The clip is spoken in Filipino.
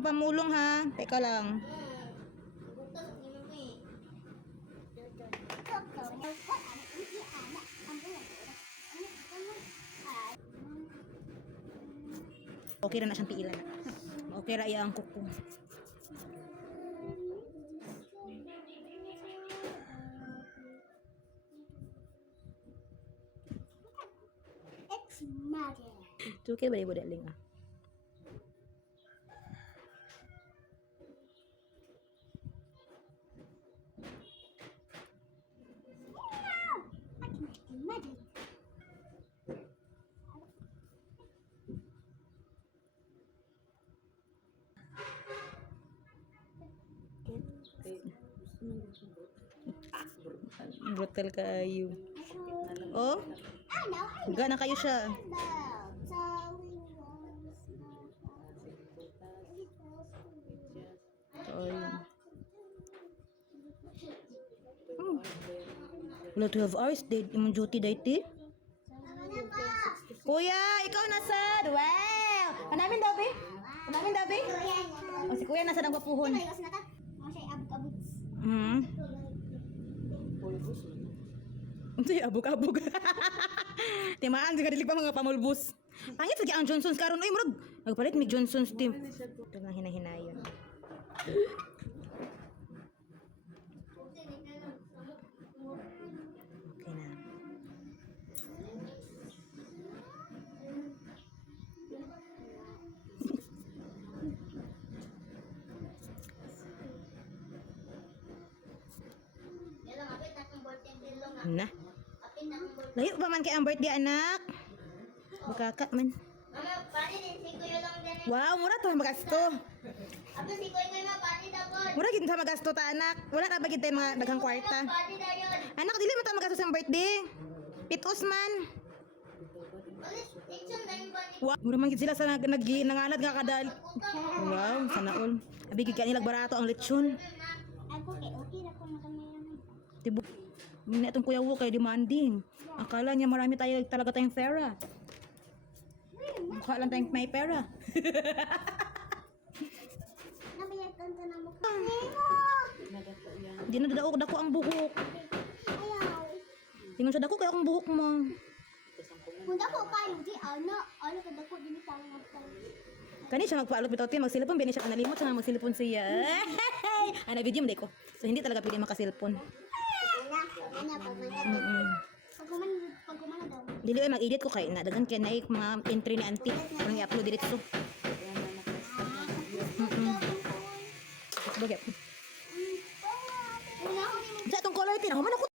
akong pamulong ha. Teka lang. Okay na siyang piilan. Okay ra iya ang kuko. It's okay ba ibo daling ah. Brutal kayo. Oh? Huga na kayo siya. Ay. Wala 12 hours date imong duty date. Kuya, ikaw na sad. Wow. Panamin daw be? Panamin daw be? O si kuya nasa nagpapuhon. Unsa abog-abog. Timaan jud dili pa mga pamulbus. Pangit sa ang Johnson's karon oy murag nagpalit mig Johnson's team. Ito nga hinahinayon. Okay na. Na. Layo pa man kay ang birthday anak. Bukaka man. Mama, pani din si Kuya lang din. Wow, mura to magasto. Ato si Kuya ngayon pani dapat. Mura gid sa magasto ta anak. Wala na ba gid tay mga daghang kwarta. Pani dayon. Anak dili mo ta magasto sa birthday. Pitos man. Alis, lechon na yung pani. Wow, mura man gid sila sa nanganad nga kada. Wow, sana all. Abi gid kanila barato ang lechon. Ako okay ra ko nakamayaman. Tibo. Mina itong kuya wo kay demanding. Akala niya marami tayo talaga tayong pera. Mukha lang tayong may pera. Nabayad ka na mo. Di na dako ang buhok. Ayaw. Tingnan sa dako kay akong buhok mo. Kung dako kayo, di ano ka dako din sa mga. Kani siya magpaalot bitaw ti magsilipon bini siya kanalimot siya nga magsilipon siya. Ana video mo ko. So hindi talaga pwede makasilpon. Ana pa man. Pagkuman daw. Dili ay mag-edit ko kay na daghan kay naik mga entry ni auntie. Ang i-upload dito. Bagay. Una ko Sa tong color tin ako man ako